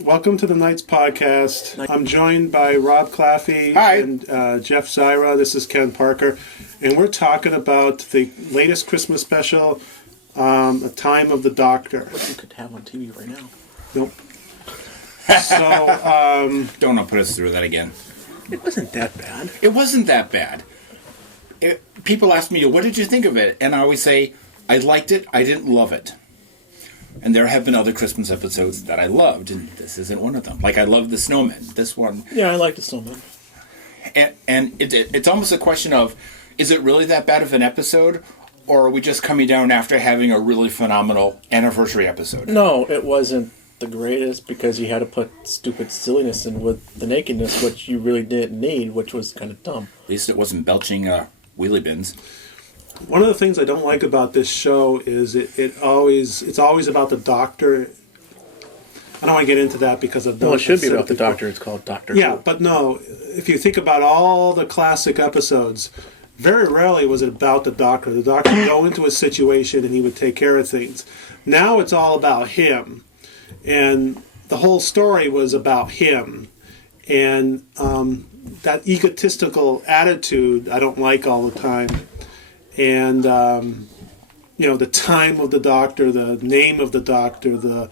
Welcome to the Knights Podcast. I'm joined by Rob Claffey and Jeff Zyra. This is Ken Parker. And we're talking about the latest Christmas special, A Time of the Doctor. What you could have on TV right now. Nope. So, Don't put us through that again. It wasn't that bad. It wasn't that bad. People ask me, what did you think of it? And I always say, I liked it, I didn't love it. And there have been other Christmas episodes that I loved, and this isn't one of them. Like, I love The Snowman. This one... Yeah, I like The Snowman. And it's almost a question of, is it really that bad of an episode? Or are we just coming down after having a really phenomenal anniversary episode? No, it wasn't the greatest because you had to put stupid silliness in with the nakedness, which you really didn't need, which was kind of dumb. At least it wasn't belching wheelie bins. one of the things I don't like about this show is it's always about the Doctor. I don't want to get into that because of... Well, it should be about the Doctor. It's called Doctor Who. Yeah, but no, if you think about all the classic episodes, very rarely was it about the Doctor. The Doctor would go into a situation and he would take care of things. Now it's all about him. And the whole story was about him. And that egotistical attitude I don't like all the time. And, the time of the Doctor, the name of the Doctor, the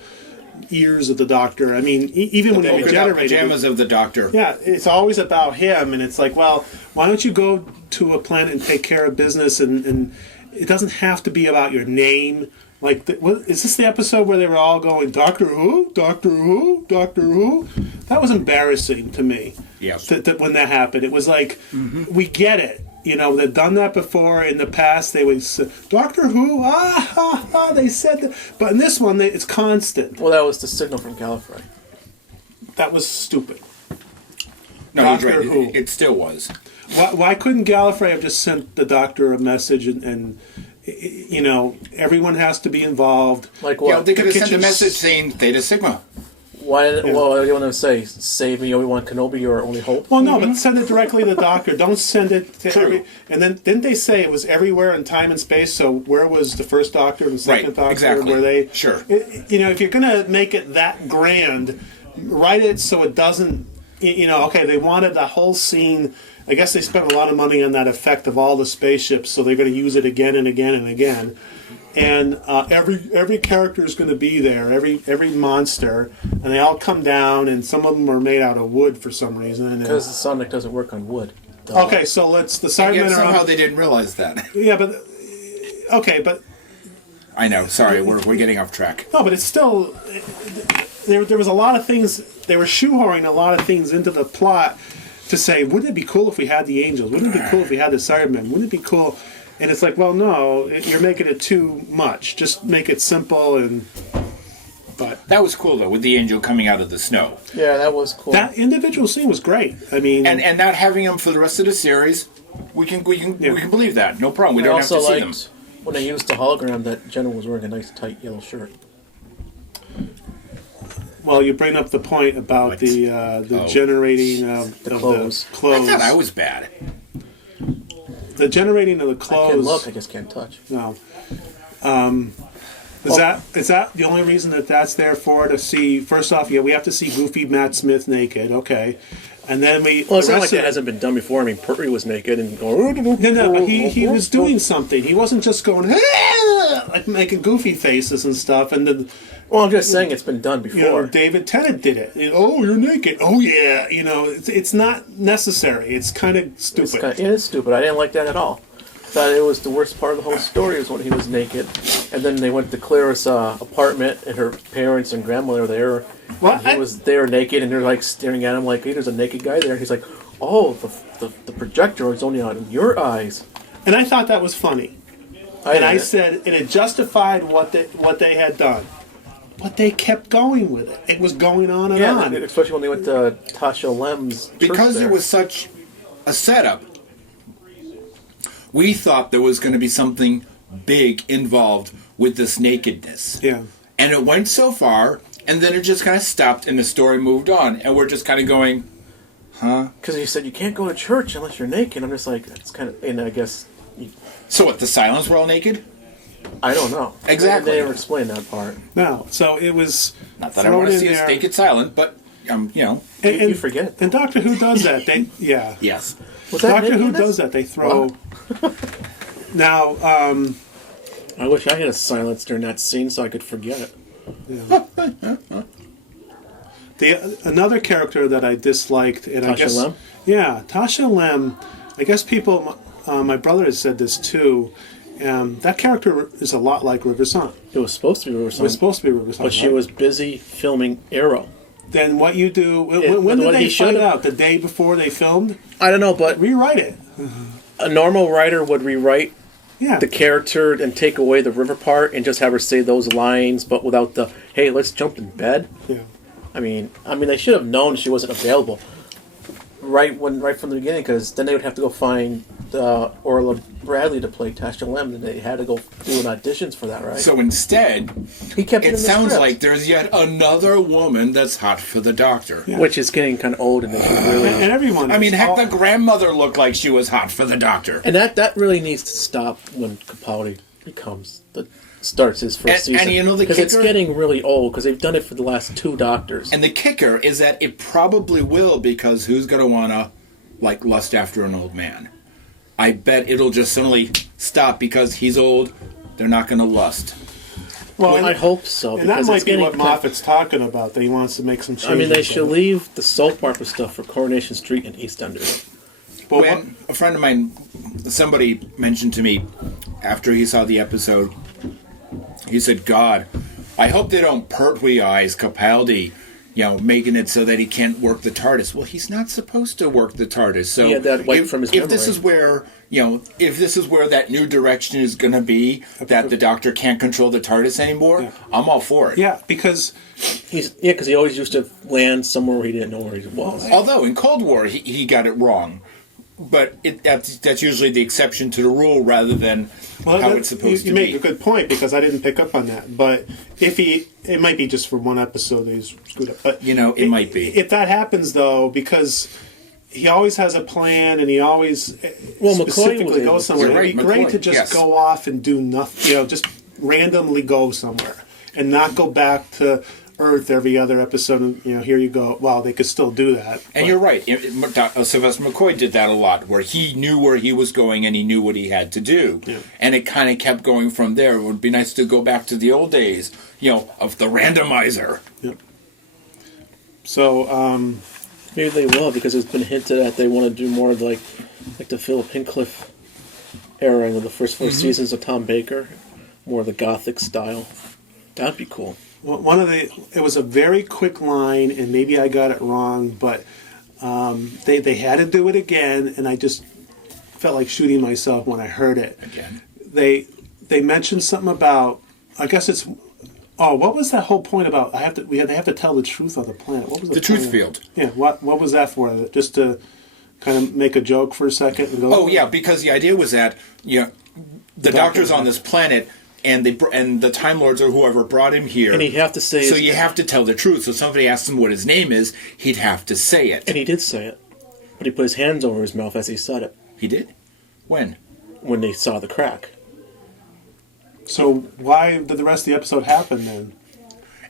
ears of the Doctor. I mean, even when he regenerated... The pajamas of the Doctor. Yeah, it's always about him. And it's like, well, why don't you go to a planet and take care of business? And it doesn't have to be about your name. Like, is this the episode where they were all going, Doctor Who? Doctor Who? Doctor Who? That was embarrassing to me. Yes. When that happened. It was like, we get it. They've done that before in the past. They would say, Doctor Who? They said that. But in this one, it's constant. Well, that was the signal from Gallifrey. That was stupid. No, Doctor he's right. Who. It still was. Why couldn't Gallifrey have just sent the Doctor a message and everyone has to be involved? Like what? Yeah, they could have sent a Kitchen- message saying Theta Sigma. Why? Well, what do you want to say? Save me, Obi-Wan Kenobi, your only hope? Well, no, but send it directly to the Doctor. Don't send it to True. every... And then didn't they say it was everywhere in time and space? So where was the first Doctor and the second Right, Doctor? exactly. Where they... Sure. If you're going to make it that grand, write it so it doesn't... Okay, they wanted the whole scene... I guess they spent a lot of money on that effect of all the spaceships, so they're going to use it again and again and again. And every character is going to be there, every monster, and they all come down, and some of them are made out of wood for some reason. Because the Sonic doesn't work on wood. Duh. Okay, so the Yet Cybermen are somehow on... they didn't realize that. Yeah, but... Okay, but... I know. Sorry, we're getting off track. No, but it's still... There was a lot of things... They were shoehorning a lot of things into the plot to say, wouldn't it be cool if we had the Angels? Wouldn't it be cool if we had the Cybermen? Wouldn't it be cool... And it's like, well, no, you're making it too much. Just make it simple and... But That was cool, though, with the angel coming out of the snow. Yeah, that was cool. that individual scene was great. I mean... And not having him for the rest of the series, we can believe that. No problem. We I don't have also to see them. liked when they used the hologram that General was wearing a nice tight yellow shirt. Well, you bring up the point about What? the generating of The of clothes. the clothes. I thought I was bad. The generating of the I clothes... can look, I just can't touch. No. Is that the only reason that's there for, to see... First off, we have to see Goofy Matt Smith naked, okay. And then we... Well, it's the not like rest of that it- hasn't been done before. I mean, Purdy was naked and going... No, but he was doing something. He wasn't just going... like making goofy faces and stuff. And then... Well, I'm just saying it's been done before. David Tennant did it. Oh, you're naked. Oh, yeah. It's not necessary. It's kind of stupid. It's stupid. I didn't like that at all. Thought it was the worst part of the whole story was when he was naked, and then they went to Clara's apartment, and her parents and grandmother were there. Well, and he was there naked, and they're like staring at him like, "Hey, there's a naked guy there." And he's like, "Oh, the projector is only on your eyes." And I thought that was funny. I said it justified what they had done. But they kept going with it. It was going on and on. Especially when they went to Tasha Lem's church Because there. it was such a setup, we thought there was going to be something big involved with this nakedness. Yeah. And it went so far, and then it just kind of stopped, and the story moved on. And we're just kind of going, huh? Because you said you can't go to church unless you're naked. I'm just like, that's kind of, and I guess... So what, the Silence were all naked? I don't know. Exactly. They never explained that part. No, so it was Not that I thrown want to in see a there. steak it silent, but you know, And, You forget. And Doctor Who does that. Yeah. yes. Was that Doctor Nick Who in this? does that. They throw. Now, I wish I had a silence during that scene so I could forget it. another character that I disliked, and I Tasha guess Lem? yeah, Tasha Lem. I guess people. My brother has said this too. That character is a lot like River Song. It was supposed to be River It Song, was supposed to be River Song, but she right? was busy filming Arrow. Then what you do? When, Yeah, when did what they he find should've- out? The day before they filmed? I don't know, but Rewrite it. a normal writer would rewrite Yeah. the character and take away the river part and just have her say those lines, but without the "Hey, let's jump in bed." Yeah. I mean, they should have known she wasn't available right from the beginning, because then they would have to go find Orla Bradley to play Tasha Lem, and they had to go do an auditions for that, right? So instead, he kept it in the sounds script, like there's yet another woman that's hot for the Doctor. Yeah. which is getting kind of old, and they should really. And everyone. I mean, is. heck, All- the grandmother looked like she was hot for the Doctor. And that really needs to stop when Capaldi starts his first season. And you know the because it's kicker? getting really old, because they've done it for the last 2 Doctors. And the kicker is that it probably will, because who's going to want to, like, lust after an old man? I bet it'll just suddenly stop because he's old. They're not going to lust. well, I hope so. and that because might it's be getting what Moffat's talking about. That he wants to make some changes. I mean, they should but- leave the soap opera stuff for Coronation Street and EastEnders. Well, When a friend of mine, somebody mentioned to me after he saw the episode, he said, God, I hope they don't pertwee-eyes Capaldi, making it so that he can't work the TARDIS. Well, he's not supposed to work the TARDIS. So He had that wiped from his if this memory. is where, if this is where that new direction is going to be, that the Doctor can't control the TARDIS anymore, I'm all for it. yeah, because Because he always used to land somewhere where he didn't know where he was. Although in Cold War he got it wrong. But that's usually the exception to the rule rather than how that- it's supposed you to make be. a good point, because I didn't pick up on that. But it might be just for one episode that he's screwed up. But It might be. If that happens though, because he always has a plan and he always Well, McCoy was specifically able goes to- somewhere. You're It'd be right, great McCoy, to just yes. go off and do nothing. Just randomly go somewhere and not go back to Earth every other episode. And, here you go. Well, they could still do that. And but- you're right. Sylvester McCoy did that a lot, where he knew where he was going and he knew what he had to do. Yeah. And it kind of kept going from there. It would be nice to go back to the old days, of the randomizer. So, Maybe they will, because it's been hinted at they want to do more of like the Philip Hinchcliffe era of the first 4 seasons of Tom Baker, more of the Gothic style. That'd be cool. it was a very quick line, and maybe I got it wrong, but they had to do it again, and I just felt like shooting myself when I heard it. Again. They mentioned something about, I guess it's, what was that whole point about? They have to tell the truth on the planet. What was The point truth of- field. Yeah. What was that for? Just to kind of make a joke for a second and go. Oh, yeah, because the idea was that, the Doctor's on this planet, and the Time Lords or whoever brought him here. And he'd have to say So his- you have to tell the truth. So if somebody asks him what his name is, he'd have to say it. And he did say it, but he put his hands over his mouth as he said it He did? When? when they saw the crack. So why did the rest of the episode happen then?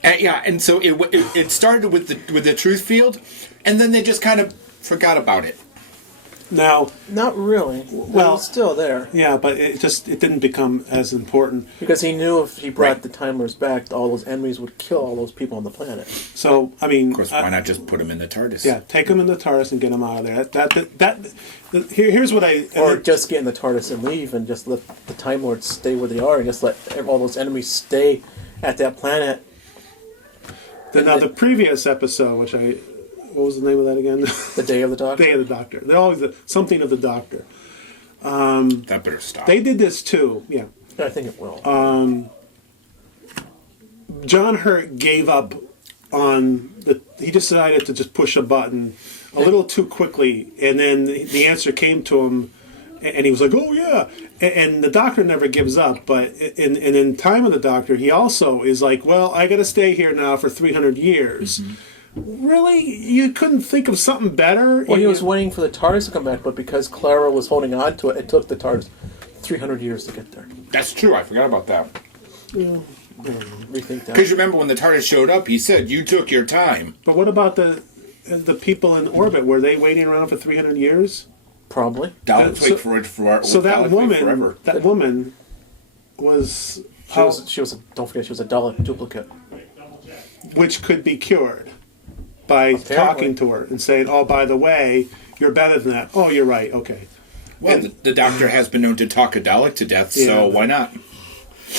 And so it started with the truth field, and then they just kind of forgot about it. Now, Not really. Well- it's still there. yeah, but it didn't become as important. Because he knew if he brought Right. the Time Lords back, all those enemies would kill all those people on the planet. So I mean, Of course, why not just put him in the TARDIS? Yeah, take them in the TARDIS and get them out of there. Here's what I. Or just get in the TARDIS and leave and just let the Time Lords stay where they are and just let all those enemies stay at that planet. now the previous episode, what was the name of that again? The Day of the Doctor. Day of the Doctor. They're always something of the Doctor. That better stop. They did this too. Yeah, I think it will. John Hurt gave up on he decided to just push a button a little too quickly, and then the answer came to him, and he was like, "Oh yeah," and the Doctor never gives up. But in Time of the Doctor, he also is like, "Well, I got to stay here now for 300 years." Really, you couldn't think of something better? Well, he was waiting for the TARDIS to come back, but because Clara was holding on to it, it took the TARDIS 300 years to get there. That's true. I forgot about that. Rethink that. Because you remember when the TARDIS showed up, he said, "You took your time." But what about the people in orbit? Were they waiting around for 300 years? Probably. Daleks So- wait for it for So that Daleks wait forever. woman, was, She was. Don't forget, she was a Dalek duplicate. which could be cured by Apparently. talking to her and saying, "Oh, by the way, you're better than that." Oh, you're right. Okay. Well, the Doctor has been known to talk a Dalek to death, Yeah. so why not?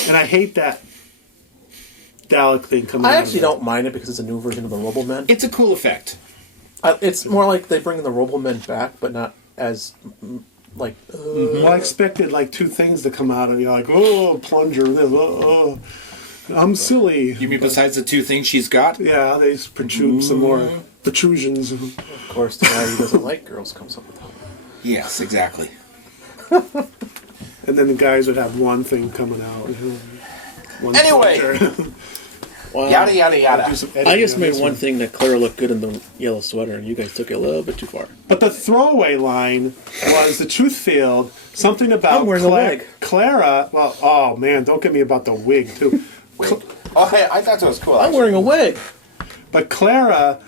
And I hate that Dalek thing coming. I out actually of it. don't mind it because it's a new version of the Robomen. It's a cool effect. It's more like they bring the Robomen back, but not as like. Well, I expected like two things to come out, and you're like, "Oh, plunger! This, oh, I'm silly." You mean besides the two things she's got? Yeah, they just protrude some more protrusions. Of course, the guy who doesn't like girls comes up with that. Yes, exactly. And then the guys would have one thing coming out. One Anyway. plunger. Wow. Yada yada Do yada. some I editing just on made this one thing that Clara looked good in the yellow sweater, and you guys took it a little bit too far. But the throwaway line was the truth field, something about I'm wearing a wig. Clara. Well, oh man, don't get me about the wig too. Oh, hey, I thought that was cool. I'm wearing a wig. But Clara,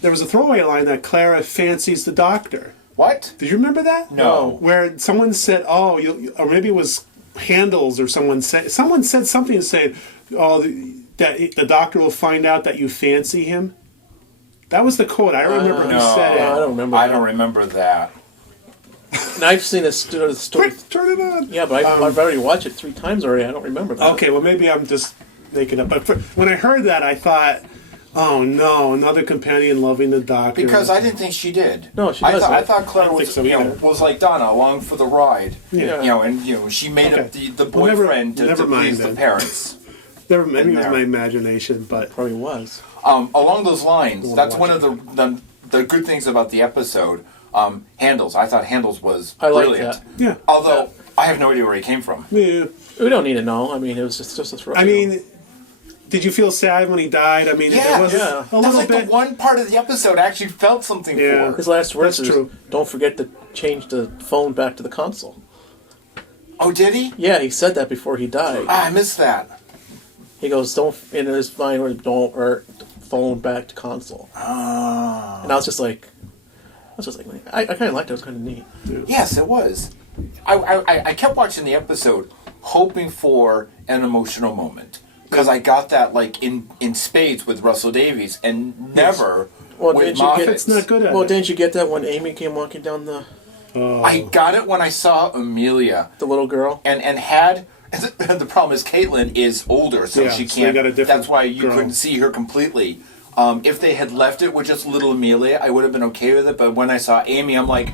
there was a throwaway line that Clara fancies the Doctor. What? Did you remember that? No. Where someone said, "Oh," or maybe it was Handels, or someone said something saying, "Oh, that the Doctor will find out that you fancy him." That was the quote. I remember who said I it. don't remember. I that. don't remember that. And I've seen this story. Quick, turn it on. Yeah, but I've already watched it 3 times already. I don't remember that. Okay, well maybe I'm just making up. But when I heard that, I thought, "Oh no, another companion loving the Doctor." Because I didn't think she did. No, she I doesn't. thought Claire I don't was, think so either. was like Donna, along for the ride. Yeah. And she made up Okay. the Well, never- boyfriend never to mind please the then. parents. maybe it was there. my imagination, but Probably was. Along those lines, We'll that's watch one of the good things about the episode. Handles. I thought Handles was I liked brilliant. that. yeah, Although I have no idea where he came from. yeah. We don't need to know. I mean, it was just a throw. I mean, did you feel sad when he died? I mean, Yeah, it was yeah. a That's little like bit. the one part of the episode I actually felt something Yeah. for. his last words That's is, true. "Don't forget to change the phone back to the console." Oh, did he? Yeah, he said that before he died. Ah, I missed that. He goes, "Don't," in his mind, or "Don't," or phone back to console. Ah. And I was just like, I kind of liked it. It was kind of neat. Yes, it was. I kept watching the episode, hoping for an emotional moment because I got that like in spades with Russell Davies and never Well, with didn't you get- Moffat. It's not good at Well, it. didn't you get that when Amy came walking down the I got it when I saw Amelia little girl? and had. The problem is Caitlin is older, so Yeah, she so you can't. got a different That's why you girl. couldn't see her completely. If they had left it with just little Amelia, I would have been okay with it. But when I saw Amy, I'm like,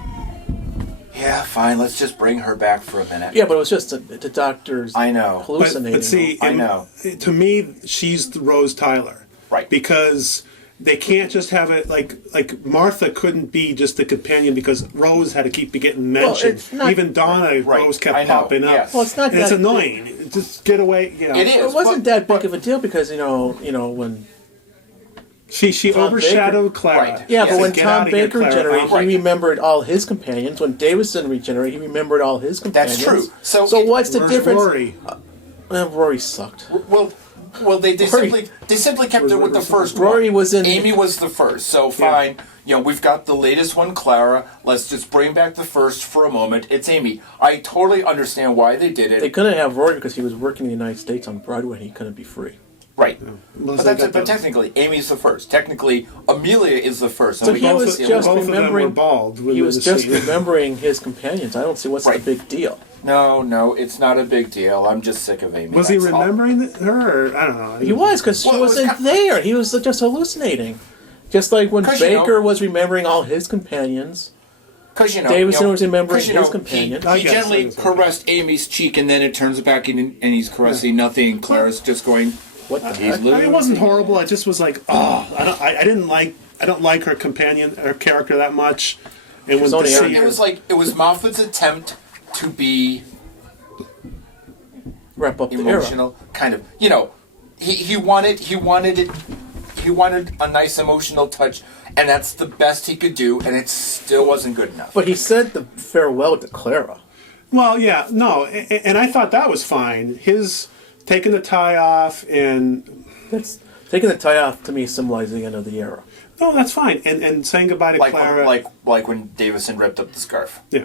yeah, fine. Let's just bring her back for a minute. Yeah, but it was just the doctor's I know. hallucinating. But see, I know. To me, she's the Rose Tyler, Right. Because they can't just have it like Martha couldn't be just the companion because Rose had to keep getting mentioned. it's not- Even Donna, Right, Rose I kept know, popping up. yes. Well, it's not And it's that annoying. Just get away. You know. It is. It wasn't but- that big of a deal because you know when She Tom overshadowed Baker- Clara. Right. yeah, Yes. but when Get Tom outta here, Baker Clara. regenerated, Right. he remembered all his companions. When Davison regenerated, he remembered all his companions. true. So what's the Where's difference? Rory? Rory sucked. Well, they Rory- simply kept it with the first Rory one. was in- Amy was the first, so fine. We've got the latest one, Clara. Let's just bring back the first for a moment. It's Amy. I totally understand why they did it. They couldn't have Rory because he was working in the United States on Broadway and he couldn't be free. Right. Well, But they that's got it. But the- technically, Amy's the first. Technically, Amelia is the first. So we he both- was yeah, just both of them were remembering. bald. He within was the just scene. remembering his companions. I don't see what's Right. the big deal. No, it's not a big deal. I'm just sick of Amy. Was he that's all. remembering her? Or, I don't know. He was because she Well, it was wasn't ki- there. He was just hallucinating. Just like when 'Cause, Baker was remembering all his companions. Because Davison was remembering 'cause, his companion. He I guess gently it's okay. caressed Amy's cheek, and then it turns back in, and he's caressing nothing. Clara's just going. What the He's heck? I mean, it wasn't horrible. I just was like, oh, I don't like her companion, her character that much. And was when only to see Aaron. her- It was like it was Moffat's attempt to be Wrap up the era. emotional, kind of. He wanted a nice emotional touch, and that's the best he could do, and it still wasn't good enough. But he said the farewell to Clara. Well, yeah, no, and I thought that was fine. His taking the tie off and That's taking the tie off to me symbolizes the end of the era. no, that's fine. And saying goodbye to Like Clara. like when Davison ripped up the scarf. Yeah.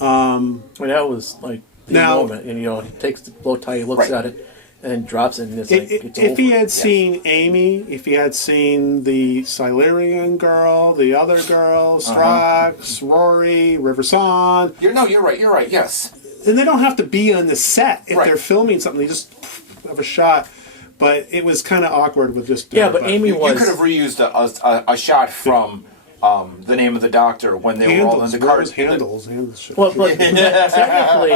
I mean, that was like the Now- moment, and he takes the bow tie, he looks Right. at it, and then drops it, and it's like it's If he over. had seen Amy, if he had seen the Silurian girl, the other girl, Strax, Rory, River Song, You're right. You're right. Yes. and they don't have to be on the set if Right. they're filming something. They just have a shot. But it was kind of awkward with just Yeah, but Amy You was. could have reused a shot from The Name of the Doctor when they were all in handles. the Where car. was handles shit. Well, but technically,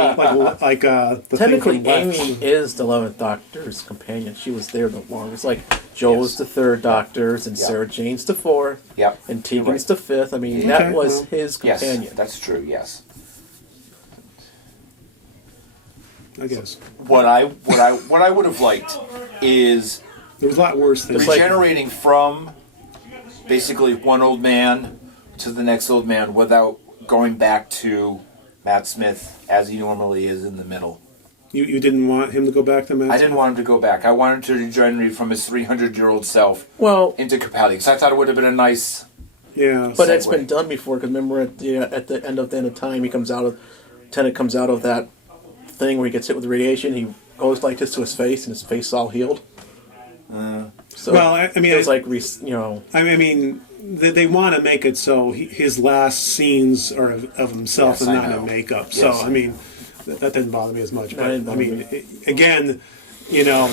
like the thing technically, from Left. Amy is the 11th Doctor's companion. She was there the longest. Like Joe's the third Doctor's, and Yeah. Sarah Jane's the fourth, Yep. and You're Tegan's right. the fifth. I mean, Okay, that was well, his Yes, companion. that's true. Yes. I guess What I would have liked is there was a lot worse things. like- regenerating from basically one old man to the next old man without going back to Matt Smith as he normally is in the middle. You didn't want him to go back to Matt? I didn't want him to go back. I wanted to regenerate from his 300-year-old self Well, into Capaldi because I thought it would have been a nice. Yeah. but it's segue. been done before. Because remember, at the end of time, he comes out of Tennant comes out of that thing where he gets hit with radiation. He goes like this to his face, and his face is all healed. So Well, I mean, it was I- like I mean, they want to make it so his last scenes are of himself Yes, and I not know. in makeup. Yes. So, I mean, that didn't bother me as much. No, But, it didn't I bother mean, me. again, you know,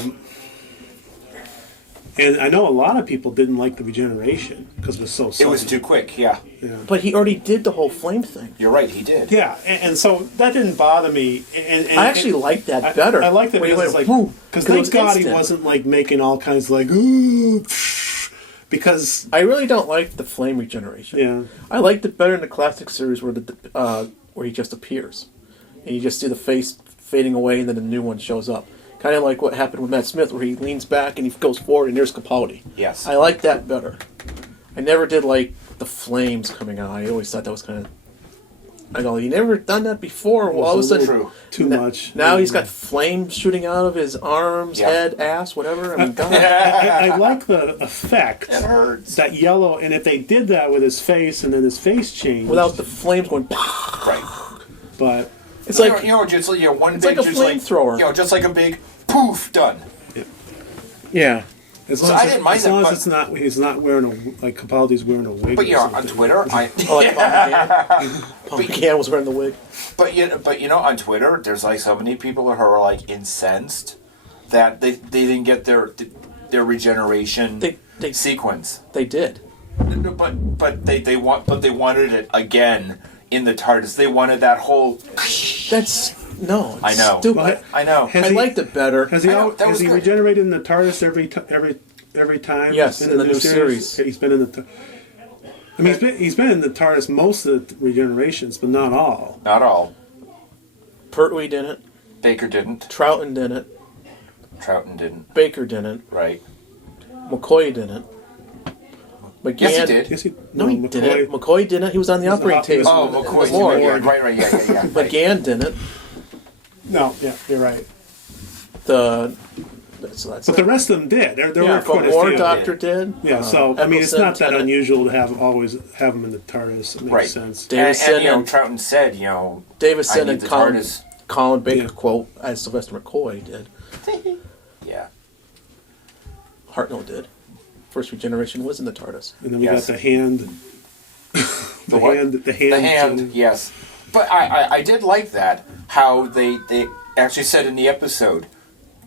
and I know a lot of people didn't like the regeneration because it was so It sudden. was too quick. Yeah, but he already did the whole flame thing. you're right. He did. Yeah, and so that didn't bother me. And I actually liked that better. I liked it When he because it's went, like "Woo," because 'cause it thank was God he instant. wasn't like making all kinds of like ooh, because I really don't like the flame regeneration. yeah. I liked it better in the classic series where he just appears, and you just see the face fading away, and then a new one shows up. Kind of like what happened with Matt Smith, where he leans back and he goes forward, and there's Capaldi. Yes. I like that better. I never did like the flames coming out. I always thought that was kind of. I go, you never done that before. Well, all of a sudden, True. Too much. now he's got flames shooting out of his arms, Yeah. head, ass, whatever. I mean, God. I like the effect. It hurts. That yellow, and if they did that with his face, and then his face changed, Without the flames going. Right. but It's like just one it's big, like a just flamethrower. just like a big poof, done. yeah. as So long I as, didn't mind as, that, long as but- it's not, he's not wearing a like Capaldi's wearing a wig. But or you know, on something. Twitter, I Oh, like Paul McGann was wearing the wig. but you know, on Twitter, there's like so many people who are like incensed that they didn't get their regeneration They- sequence. They did. But they wanted it again in the TARDIS. They wanted that whole. That's no. It's I know. Stupid. Well, I know. Has I he- liked it better. Has he, I know, that has was he good. regenerated in the TARDIS every time? Yes, he's in the new series. He's been in the. I mean, he's been in the TARDIS most of the regenerations, but not all. Not all. Pertwee didn't. Baker didn't. Troughton didn't. Troughton didn't. Baker didn't. Right. McCoy didn't. McGann. Yes, he did. Yes, he, No, he didn't. McCoy didn't. He was on the operating he was- table. Oh, with McCoy. Lord. Yeah, right. Yeah. Right. McGann didn't. No, yeah, you're right. So that's But the rest of them did. There yeah, were quite from a War few. Doctor did. Yeah, so I mean, it's Eccleston, not that Tennant. unusual to always have them in the TARDIS. It makes Right. sense. Davison and you know, and Troughton said, you know, I Davison need and the Colin, TARDIS. Colin Baker Yeah. quote as Sylvester McCoy did. Yeah. Hartnell did. First regeneration was in the TARDIS. And then we Yes. got the hand. The what? hand. The hand, thing. yes. But I did like that, how they actually said in the episode,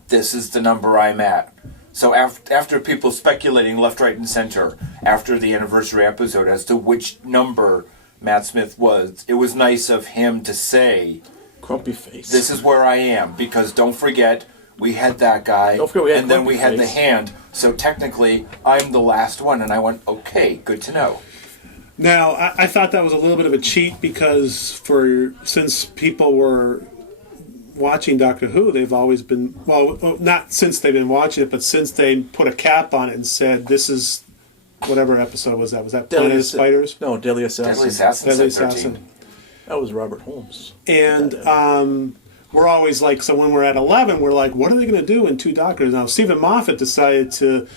this is the number I'm at. So after people speculating left, right, and center after the anniversary episode as to which number Matt Smith was, it was nice of him to say, Grumpy face. this is where I am, because don't forget, we had that guy, Don't forget we had and then Grumpy we had the Face. hand, so technically, I'm the last one, and I went, okay, good to know. Now, I thought that was a little bit of a cheat because since people were watching Doctor Who, they've always been, well, not since they've been watching it, but since they put a cap on it and said, this is, whatever episode was that? Was that Planet of Spiders? No, Deadly Assassin. Deadly Assassin Deadly said 13. Assassin. That was Robert Holmes. And we're always like, so when we're at 11, we're like, what are they going to do in Two Doctors? Now, Stephen Moffat decided to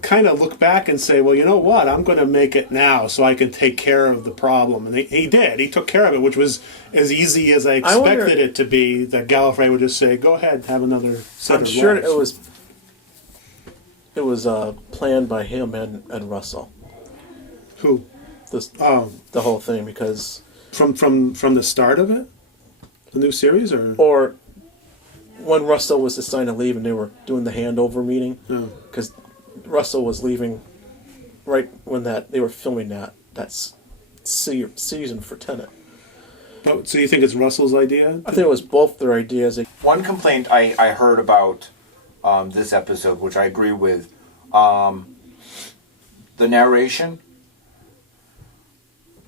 kind of look back and say, well, you know what? I'm going to make it now so I can take care of the problem. And he did. He took care of it, which was as easy as I expected it to be, that Gallifrey would just say, go ahead, have another set I'm of sure lives. it was planned by him and Russell. Who? The whole thing, because From the start of it? The new series? Or when Russell was deciding to leave and they were doing the handover meeting, because Russell was leaving right when they were filming that season for Tenet. Oh, so you think it's Russell's idea? I think it was both their ideas. One complaint I heard about this episode, which I agree with, the narration.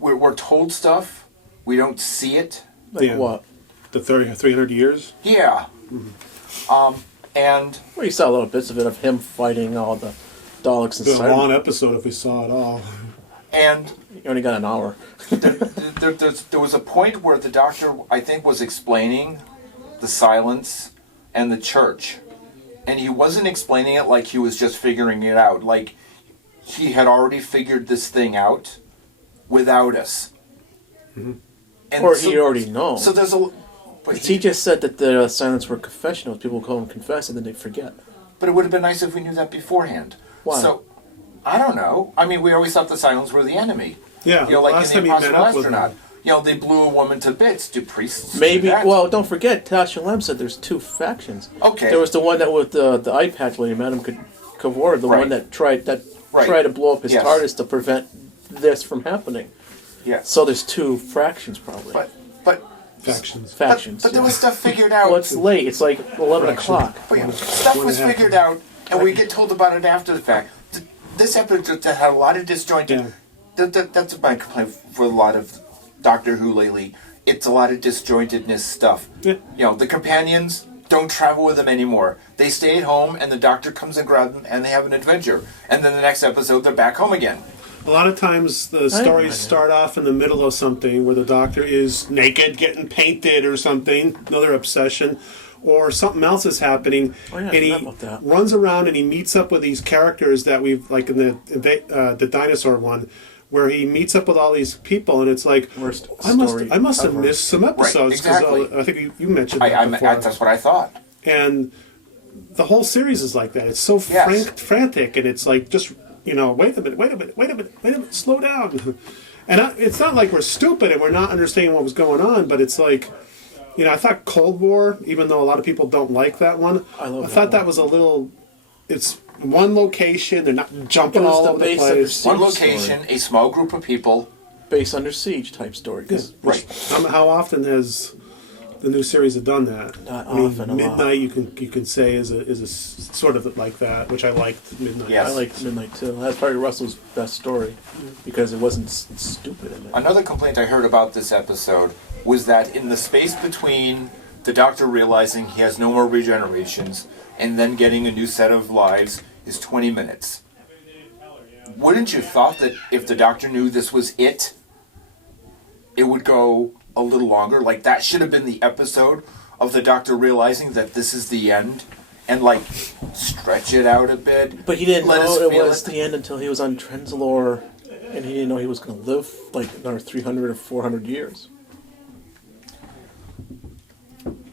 We're told stuff, we don't see it. Like Yeah. what? The 300 years? Yeah. And Well, you saw little bits of it of him fighting all the Daleks It's been a inside. long episode if we saw it all. and You only got an hour. there was a point where the Doctor, I think, was explaining the silence and the church. And he wasn't explaining it like he was just figuring it out. Like, he had already figured this thing out without us. And Or he already knows. So there's a... But, He just said that the silence were confessionals. People call them confess and then they forget. but it would have been nice if we knew that beforehand. Why? So, I don't know. I mean, we always thought the Silence were the enemy. Yeah, You know, like last in time The he met Impossible up with Astronaut. him. You know, they blew a woman to bits. Do priests do Maybe. that? Well, don't forget, Tasha Lem said there's two factions. Okay. There was the one that with the eye patch lady, Madame Cavor, the Right. one that tried Right. to blow up his Yes. TARDIS to prevent this from happening. Yes. So there's two fractions probably. But Factions. Factions. But there yeah. was stuff figured out. Well, it's late. It's like 11 o'clock. But, yeah, stuff was figured out, and we get told about it after the fact. This episode had a lot of disjointed. That's my complaint for a lot of Doctor Who lately. It's a lot of disjointedness stuff. Yeah. You know, the companions don't travel with them anymore. They stay at home, and the Doctor comes and grabs them, and they have an adventure. And then the next episode, they're back home again. A lot of times the mind stories it. start off in the middle of something where the Doctor is naked getting painted or something, another obsession, or something else is happening, Oh, yeah, I and he forgot about that. runs around and he meets up with these characters that we've, like in the dinosaur one, where he meets up with all these people, and it's like, Worst I must story have ever. missed some episodes, 'cause exactly. I think you mentioned that before. That's what I thought. And the whole series is like that. It's so Yes. frantic, and it's like, just, wait a minute, slow down. And it's not like we're stupid and we're not understanding what was going on, but it's like, I thought Cold War, even though a lot of people don't like that one, I love that thought that one. was a little, it's one location, they're not jumping It was all the over the base of place. the One Siege location, a small group of people. Base under siege type story. 'Cause Right. How often has the new series have done that? Not I mean, often, a lot. Midnight you can say is a sort of like that, which I liked. Midnight. Yes. I liked Midnight too. That's probably Russell's best story because it wasn't stupid in it. Another complaint I heard about this episode was that in the space between the Doctor realizing he has no more regenerations and then getting a new set of lives is 20 minutes. Wouldn't you thought that if the Doctor knew this was it would go a little longer? Like, that should have been the episode of the Doctor realizing that this is the end and, like, stretch it out a bit. But he didn't Let us know it feel was the end until he was on Trenzalore, and he didn't know he was going to live like another 300 or 400 years.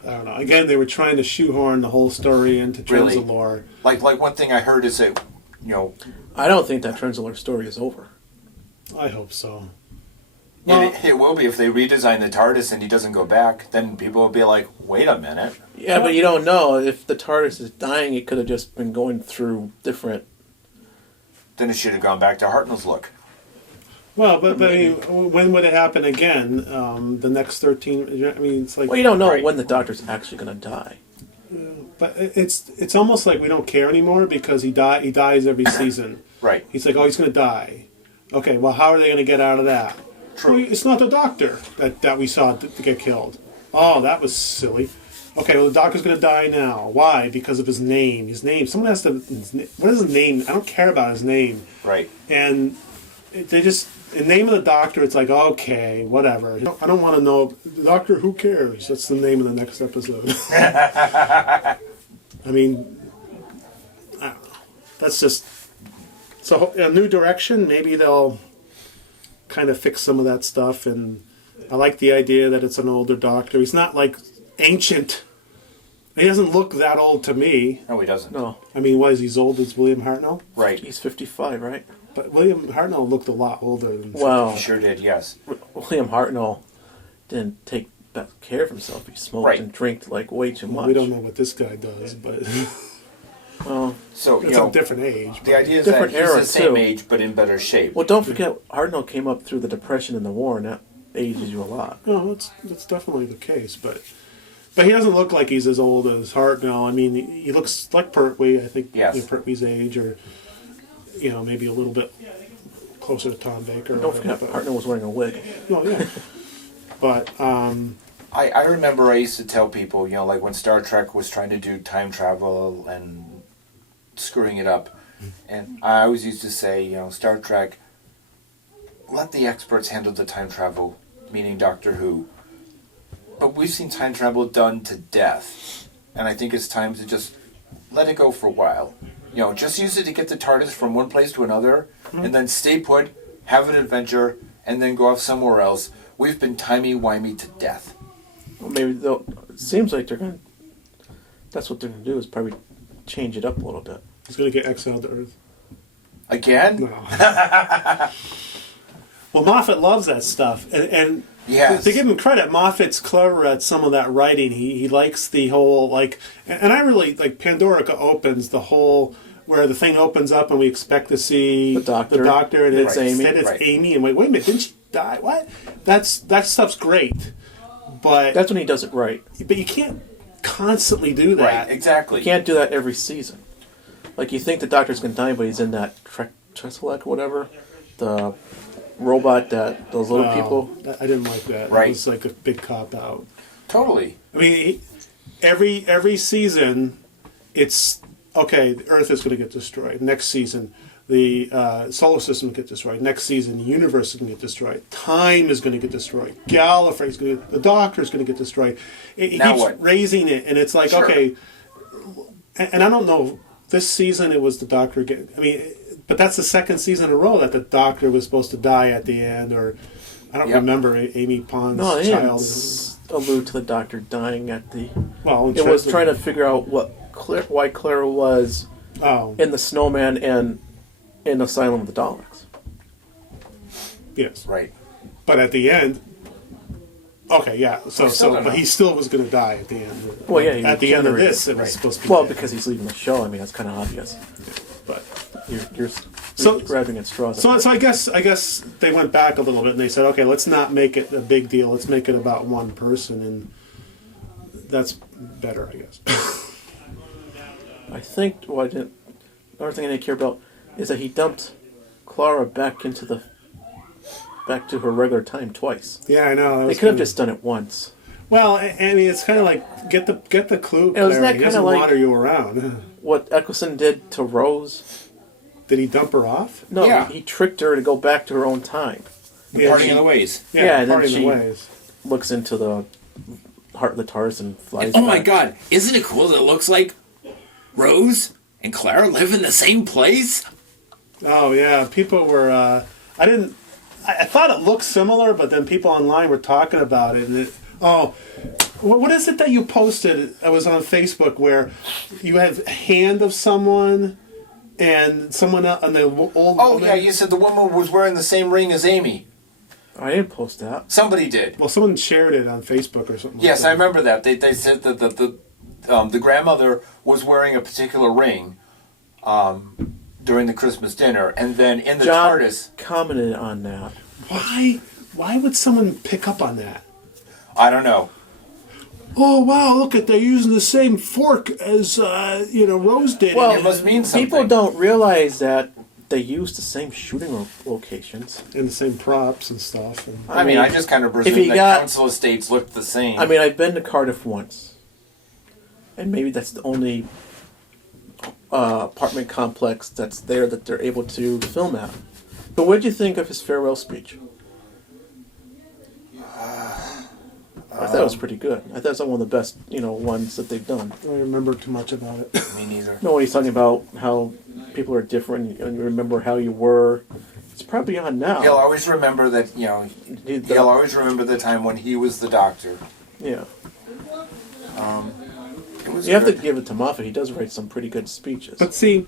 I don't know. Again, they were trying to shoehorn the whole story into Really? Trenzalore. Like one thing I heard is that, I don't think that Trenzalore story is over. I hope so. and it will be if they redesign the TARDIS and he doesn't go back. Then people will be like, "Wait a minute." Yeah, but you don't know. If the TARDIS is dying, it could have just been going through different... Then it should have gone back to Hartnell's look. Well, but I mean, when would it happen again? The next 13. I mean, it's like. Well, you don't know Right. when the Doctor's actually going to die. But it's almost like we don't care anymore because he dies every season. Right. He's like, oh, he's going to die. Okay, well, how are they going to get out of that? True. Well, it's not the Doctor that we saw to get killed. Oh, that was silly. Okay, well, the Doctor's going to die now. Why? Because of his name. His name. Someone has to. What is his name? I don't care about his name. Right. And they just in name of the Doctor. It's like okay, whatever. I don't want to know Doctor. Who cares? That's the name of the next episode. I mean, I don't know. That's just so a new direction. Maybe they'll kind of fix some of that stuff. And I like the idea that it's an older Doctor. He's not like ancient. He doesn't look that old to me. No, he doesn't. No, I mean, what is he as old as William Hartnell? Right. he's 55, right? But William Hartnell looked a lot older than. Well, He sure did, yes. William Hartnell didn't take care of himself. He smoked Right. and drank like way too much. We don't know what this guy does, but Well, So, you it's know, a different age. the idea is that Different he's era, the same too. age but in better shape. well, don't forget, Hartnell came up through the Depression and the war, and that ages you a lot. No, that's definitely the case, but he doesn't look like he's as old as Hartnell. I mean, he looks like Pertwee. I think Yes. Pertwee's age, or maybe a little bit closer to Tom Baker. Don't forget, Hartnell was wearing a wig. No, yeah, but I remember I used to tell people, you know, like when Star Trek was trying to do time travel and screwing it up, and I always used to say, you know, Star Trek, let the experts handle the time travel, meaning Doctor Who. But we've seen time travel done to death, and I think it's time to just let it go for a while. You know, just use it to get the TARDIS from one place to another, and then stay put, have an adventure, and then go off somewhere else. We've been timey-wimey to death. Well, maybe they'll. It seems like they're going. That's what they're going to do is probably change it up a little bit. he's going to get exiled to Earth. Again? No. Well, Moffat loves that stuff, and Yes. to give him credit, Moffat's clever at some of that writing. He likes the whole and I really like Pandorica opens the whole where the thing opens up and we expect to see The Doctor. and It's Amy. instead it's Right. Amy, and wait a minute, didn't she die? What? That stuff's great, but That's when he does it right. you can't constantly do that. Right, exactly. You can't do that every season. Like, you think the Doctor's going to die, but he's in that Tresselek or whatever. The robot that those little No, people. I didn't like that. Right. It was like a big cop out. Totally. I mean, every season, it's okay. The Earth is going to get destroyed. Next season, the solar system will get destroyed. Next season, the universe is going to get destroyed. Time is going to get destroyed. Gallifrey is going to. The Doctor is going to get destroyed. He Now keeps what? raising it, and it's like Sure. okay. And I don't know. This season, it was the Doctor. But that's the second season in a row that the Doctor was supposed to die at the end, or I don't Yep. remember Amy Pond's No, they didn't child. allude to the Doctor dying at the. Well, It was trying to figure out why Clara was Oh, in the Snowman and in Asylum of the Daleks. yes. Right. But at the end, okay, yeah. So, still don't but know. he still was going to die at the end. Well, yeah, he at the end of regenerated. this, it was Right. supposed to be. Well, dead. because he's leaving the show. I mean, that's kind of obvious. But You're So- grabbing at straws. so I guess they went back a little bit and they said, okay, let's not make it a big deal. Let's make it about one person, and that's better, I guess. I think another thing I didn't care about is that he dumped Clara back to her regular time twice. Yeah, I know. They could have just done it once. Well, I mean, it's kind of like get the clue. Yeah, wasn't Claire. that He kinda doesn't like- water you around. What Eccleston did to Rose? Did he dump her off? No, Yeah. he tricked her to go back to her own time. Yeah, Parting she- of the ways. Yeah, and then parting the she- ways. Looks into the heart of the TARDIS and flies. Oh my back. God! Isn't it cool that it looks like Rose and Clara live in the same place? Oh yeah, people were. I thought it looked similar, but then people online were talking about it. And what is it that you posted? I was on Facebook where you have a hand of someone and someone else, and the old. Oh, woman. yeah, you said the woman was wearing the same ring as Amy. I didn't post that. Somebody did. Well, someone shared it on Facebook or something. Yes, like I remember that. They said that the grandmother was wearing a particular ring during the Christmas dinner, and then in the John TARDIS, commented on that. Why would someone pick up on that? I don't know. Oh wow! Look at they're using the same fork as Rose did. Well, It must mean something. People don't realize that they use the same shooting locations. and the same props and stuff. And, I mean, I just kind of if presumed you that got- council estates looked the same. I mean, I've been to Cardiff once, and maybe that's the only apartment complex that's there that they're able to film at. But what did you think of his farewell speech? I thought it was pretty good. I thought it was one of the best, ones that they've done. I don't remember too much about it. Me neither. No, when he's talking about how people are different and you remember how you were. It's probably on now. He'll always remember that, he'll always remember the time when he was the doctor. Yeah. It was You have to good. give it to Moffat. He does write some pretty good speeches. But see,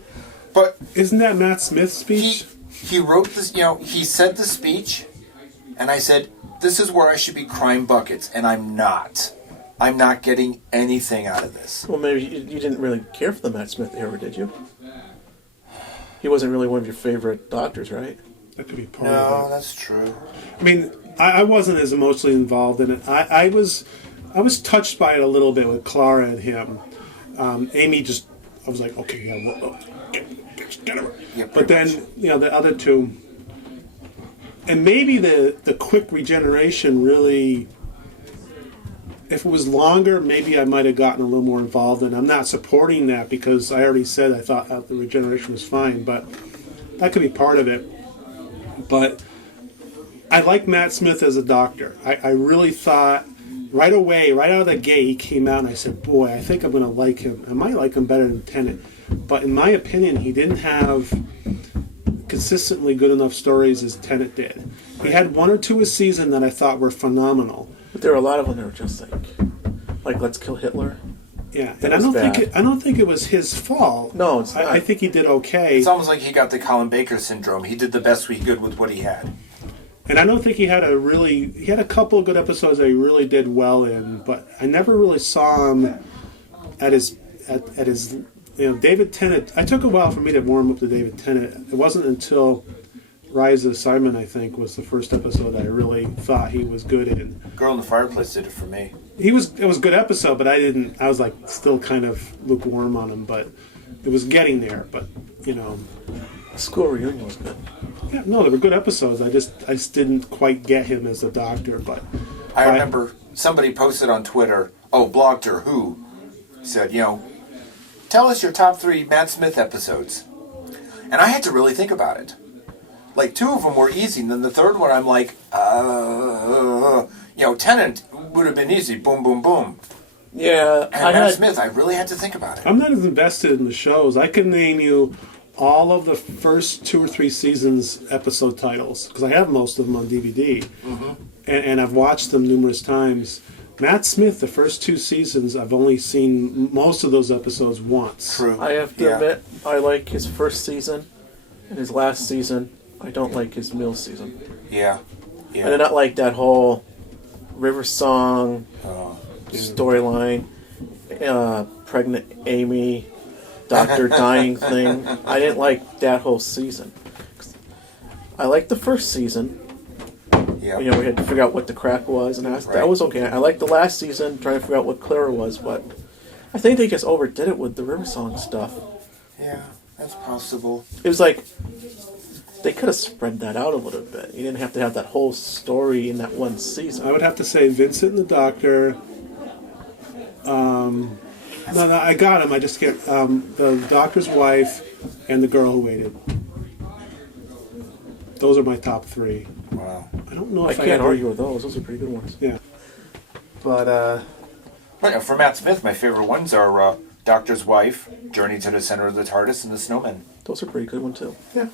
But isn't that Matt Smith's speech? he wrote this, he said the speech, and I said, this is where I should be crying buckets, and I'm not. I'm not getting anything out of this. Well, maybe you didn't really care for the Matt Smith era, did you? He wasn't really one of your favorite doctors, right? That could be part No, of it. that's true. I mean, I wasn't as emotionally involved in it. I was touched by it a little bit with Clara and him. Amy just, I was like, okay, yeah, well, get her. Yeah, But then, the other two, and maybe the quick regeneration really, if it was longer, maybe I might have gotten a little more involved. And I'm not supporting that because I already said I thought the regeneration was fine, but that could be part of it. But I like Matt Smith as a doctor. I really thought right away, right out of the gate, he came out and I said, boy, I think I'm going to like him. I might like him better than Tennant. But in my opinion, he didn't have consistently good enough stories as Tennant did. He had one or two a season that I thought were phenomenal. But there were a lot of them that were just like Let's Kill Hitler. Yeah, That and I was bad. don't think it was his fault. No, it's not. I think he did okay. It's almost like he got the Colin Baker syndrome. He did the best he could with what he had. And I don't think he had a couple of good episodes that he really did well in, but I never really saw him at his David Tennant. I took a while for me to warm up to David Tennant. It wasn't until Rise of Simon, I think, was the first episode that I really thought he was good in. Girl in the Fireplace did it for me. It was a good episode, but I was like still kind of lukewarm on him, but it was getting there, but School Reunion was good. yeah, no, they were good episodes. I just didn't quite get him as a doctor, but I remember somebody posted on Twitter, Blogger, who said, tell us your top 3 Matt Smith episodes. And I had to really think about it. Like, 2 of them were easy, and then the third one I'm like, Tennant would have been easy, boom, boom, boom. Yeah, And Matt Smith, I really had to think about it. I'm not as invested in the shows. I can name you all of the first 2 or 3 seasons episode titles because I have most of them on DVD, and I've watched them numerous times. Matt Smith, the first 2 seasons, I've only seen most of those episodes once. True. I have to admit, I like his first season and his last season. I don't like his middle season. Yeah. I did not like that whole River Song Oh. storyline, pregnant Amy, doctor dying thing. I didn't like that whole season. I liked the first season. Yeah. We had to figure out what the crack was, and that Right. was okay. I liked the last season, trying to figure out what Clara was, but I think they just overdid it with the River Song stuff. Yeah, that's possible. It was like they could have spread that out a little bit. You didn't have to have that whole story in that one season. I would have to say Vincent and the Doctor. No, I got him. I just get the Doctor's wife and the girl who waited. Those are my top 3. Wow. I don't know I if can't ever- argue with those. Those are pretty good ones. Yeah, but But for Matt Smith, my favorite ones are Doctor's Wife, Journey to the Center of the TARDIS, and The Snowman. Those are pretty good ones too. yeah,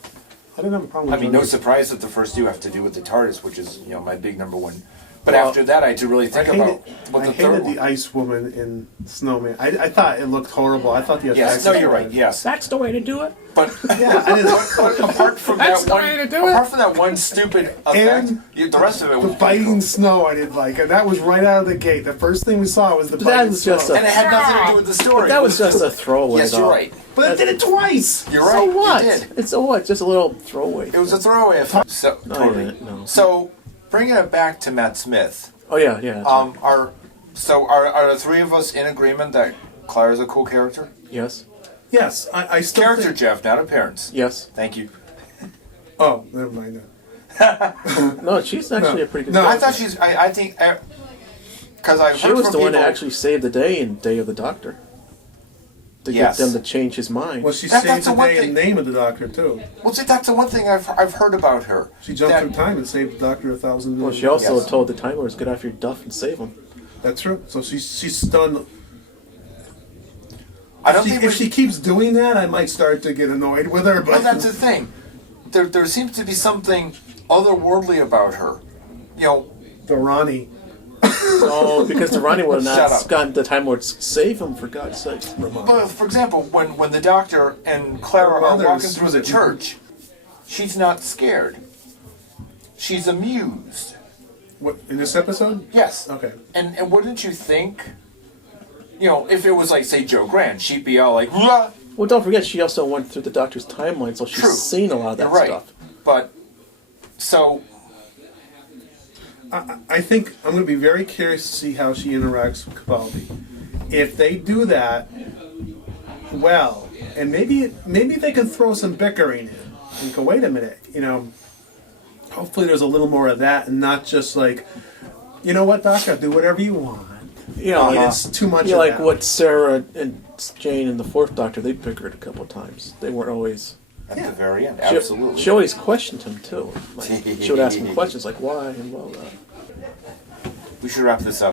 I didn't have a problem. I with mean, no those. surprise that the first 2 have to do with the TARDIS, which is, my big number 1. But Well, after that, I had to really think about what I the hated third the one. Ice Woman in Snowman. I thought it looked horrible. I thought the effects. Yes, no, you're right. Yes, That's the way to do it. but Yeah, I didn't. but apart from That's that the one, way to do it. apart from that one stupid effect, And the rest of it The was biting snow I didn't like, and that was right out of the gate. The first thing we saw was the That biting was snow. just a- and it had nothing to do with the story. That was just a throwaway. yes, you're though. right. But it did it twice. You're right. So what? You did. It's so what? Just a little throwaway. It was a throwaway effect. So, No, totally. yeah, no. So, bringing it back to Matt Smith, Oh yeah, yeah. are the 3 of us in agreement that Claire's a cool character? Yes, Yes, I still Character, think. Jeff, not appearance. yes. Thank you. Oh, never mind. No, she's actually a pretty good. No, I thought she's. I think because I She heard was from the one that people- actually saved the day in Day of the Doctor. to Yes. get them to change his mind. Well, she That's saved the the one day thing- and name of the Doctor too. Well, see, that's the one thing I've heard about her. She jumped That- through time and saved the Doctor 1,000 Well, years. she also Yes. told the Time Lords, get off your duff and save him. That's true. So she's stunned. I don't think If we she keeps doing that, I might start to get annoyed with her. But Well, that's the thing. There seems to be something otherworldly about her. You know, the Ronnie. No, because the Ronnie would Shut not up. gotten the Time Lords save him, for God's sake. but for example, when the Doctor and Clara Her are mother walking is through the Susan. church, she's not scared. She's amused. What, in this episode? Yes. Okay. And wouldn't you think, you know, if it was like, say, Joe Grant, she'd be all like, "Rah!" Well, don't forget, she also went through the Doctor's timeline, so she's True. seen a lot of that You're right. stuff. But, so, I think I'm going to be very curious to see how she interacts with Capaldi. If they do that well, and maybe they can throw some bickering in and go, wait a minute, you know, hopefully there's a little more of that and not just like, you know what, Doctor, do whatever you want. You know, I mean, like, it's too much you know, of like that. what Sarah and Jane and the Fourth Doctor, they bickered a couple of times. They weren't always... at the very end, She, absolutely. she always questioned him, too. Like, she would ask him questions like, why, and well, We should wrap this up.